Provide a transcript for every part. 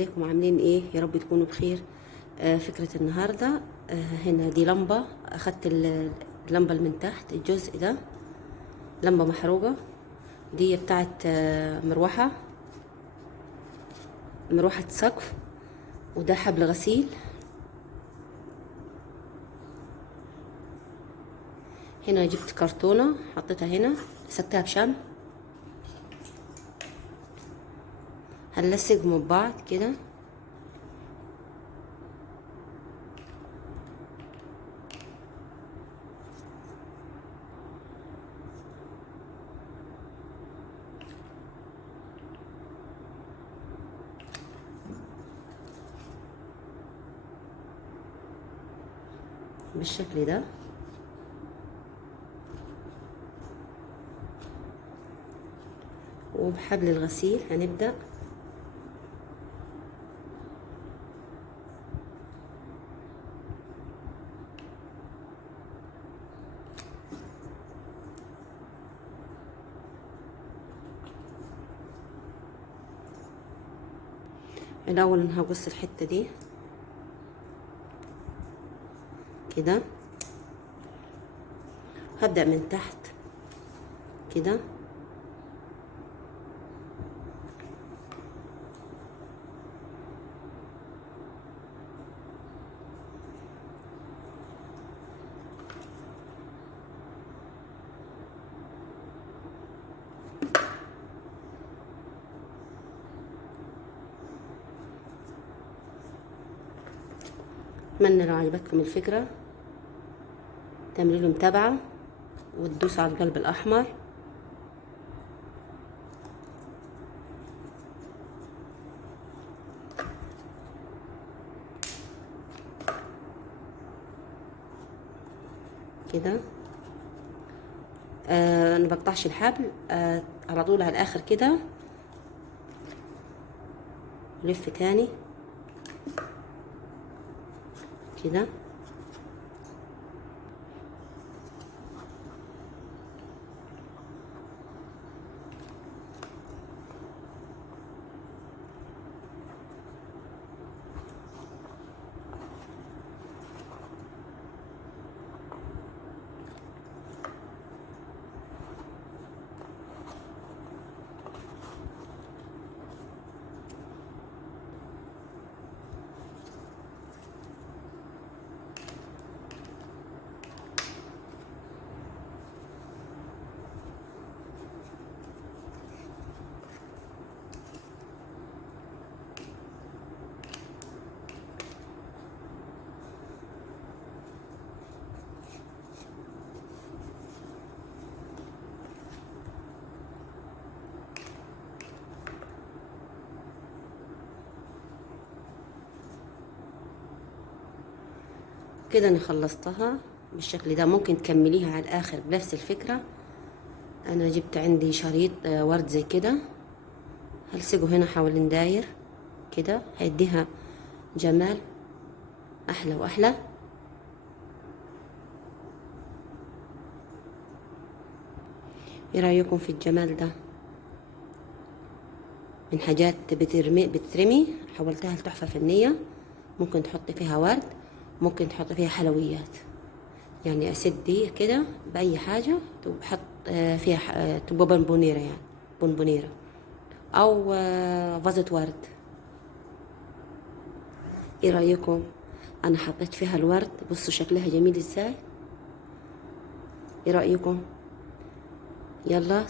ازيكم عاملين ايه؟ يا رب تكونوا بخير. فكرة النهاردة، هنا دي لمبة. اخدت اللمبة اللي من تحت الجزء ده، لمبة محروقة. دي بتاعت مروحة سقف. وده حبل غسيل. هنا جبت كرتونة حطيتها هنا، لصقتها بشمع. هنلصقهم ببعض كده. بالشكل ده. وبحبل الغسيل هنبدأ. الأول أنا هقص الحتة دي كده. هبدأ من تحت كده. أتمنى لو عجبتكم الفكرة تعملوا لي متابعة وتدوسوا على القلب الأحمر. كده. أنا مبقطعش الحبل، على طول على الآخر كده. لف تاني كده. كده انا خلصتها بالشكل ده. ممكن تكمليها على الاخر بنفس الفكرة. انا جبت عندي شريط ورد زي كده، هلصقه هنا حوالين داير كده، هيديها جمال احلى واحلى. ايه رايكم في الجمال ده؟ من حاجات بتترمي حولتها لتحفة فنية. ممكن تحطي فيها ورد، ممكن تحطي فيها حلويات. يعني اسد دي كده باي حاجة تحط فيها، تبقى بونبونيرة، يعني بونبونيرة او فازة ورد. ايه رأيكم؟ انا حطيت فيها الورد، بصوا شكلها جميل ازاي. ايه رأيكم؟ يلا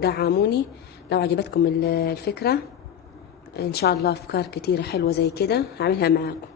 دعموني لو عجبتكم الفكرة. ان شاء الله افكار كتيرة حلوة زي كده هعملها معاكم.